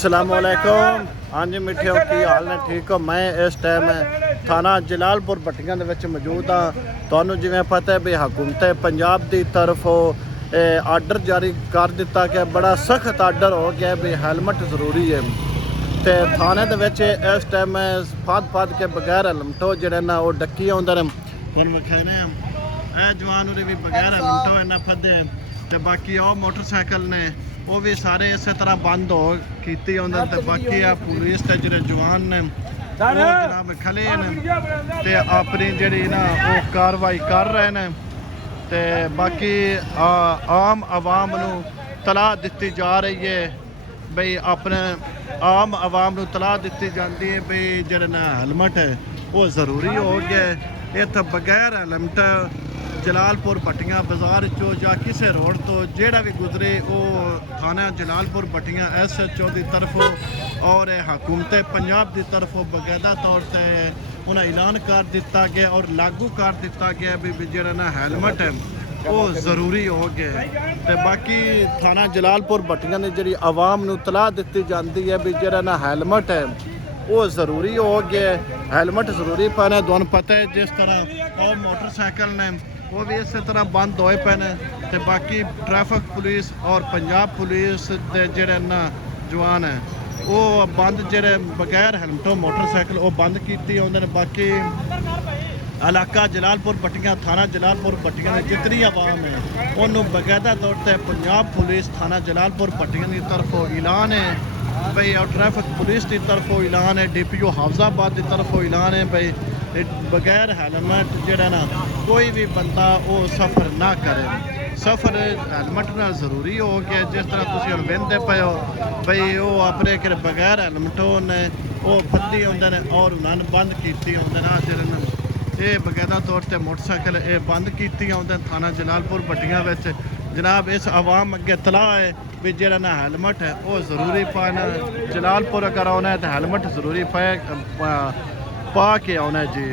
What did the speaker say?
अस्सलामुअलैकुम। हाँ जी मिठियो की हाल ने ठीक हो। मैं इस टाइम थाना जलालपुर भट्टियां दे विच मौजूद हाँ। तुहानू जिवें पता है भी हुकूमत पंजाब की तरफों आर्डर जारी कर दिता गया, बड़ा सख्त आर्डर हो गया भी हेलमेट जरूरी है। तो थाने दे विच इस टाइम फद के बगैर हेलमटो जिहड़े ना वो डक्की आउंदे ने। तुहानू विखाने ए जवान उरे भी बगैर हेलमटो इन्ना फदे ते बाकी और मोटरसाइकिल ने वो भी सारे इस तरह बंद हो की आते। बाकी आ पुलिस के जो जवान ने जनाब खले ने अपनी जी ना वो कार्रवाई कर रहे हैं। तो बाकी आम आवाम नू तलाह दी जा रही है बई अपने आम आवाम नू तलाह दी जाती है बई जो ना हेलमेट है वो ज़रूरी हो गया। इतना बगैर हेलमेट जलालपुर भट्टियां बाजार चो या किसी रोड तो जेड़ा भी गुजरे वो थाना जलालपुर भट्टियां SHO की तरफों और हुकूमत पंजाब की तरफों बाकायदा तौर पर उन्हें ऐलान कर दिता गया और लागू कर दिता गया भी जो ना हेलमेट है वो ज़रूरी हो गया। तो बाकी थाना जलालपुर भट्टियां ने जी आवाम नू तलाह दी जाती है भी जो ना हेलमेट है वो ज़रूरी हो गया। हेलमेट ज़रूरी पाना तुहानू पता है। जिस तरह और मोटरसाइकिल ने वो भी इस तरह बंद होए पे ने। तो बाकी ट्रैफिक पुलिस और पंजाब पुलिस के जेड़े ना जवान है वो बंद जेड़े बगैर हेलमेटों मोटरसाइकिल वो बंद की आउंदे ने। बाकी इलाका जलालपुर भट्टियां थाना जलालपुर भट्टियां में जितनी आवाम है उन्होंने बाकायदा तौर पर पंजाब पुलिस थाना जलालपुर भट्टियां की तरफों ऐलान है भाई और ट्रैफिक पुलिस की तरफों ऐलान है, DPO हाफजाबाद की तरफों ऐलान है भाई बगैर हेलमेट जोड़ा ना कोई भी बंदा वो सफ़र ना करे। सफ़र हेलमेट ना ज़रूरी हो गया। जिस तरह तुम हम वेंदे पे हो बई वो अपने बगैर हेलमेटों ने वो फद्दी आउंदे ने और उन्होंने बंद की आउंदे ना जिहड़े ये बाकायदा तौर पर मोटरसाइकिल ये बंद की आउंदे थाना जलालपुर भट्टियां विच। जनाब इस आवाम अगे तलाह है भी जो ना हेलमेट है वो ज़रूरी पाना। जलालपुर अगर आना है तो हेलमेट ज़रूरी पा के आना है जी।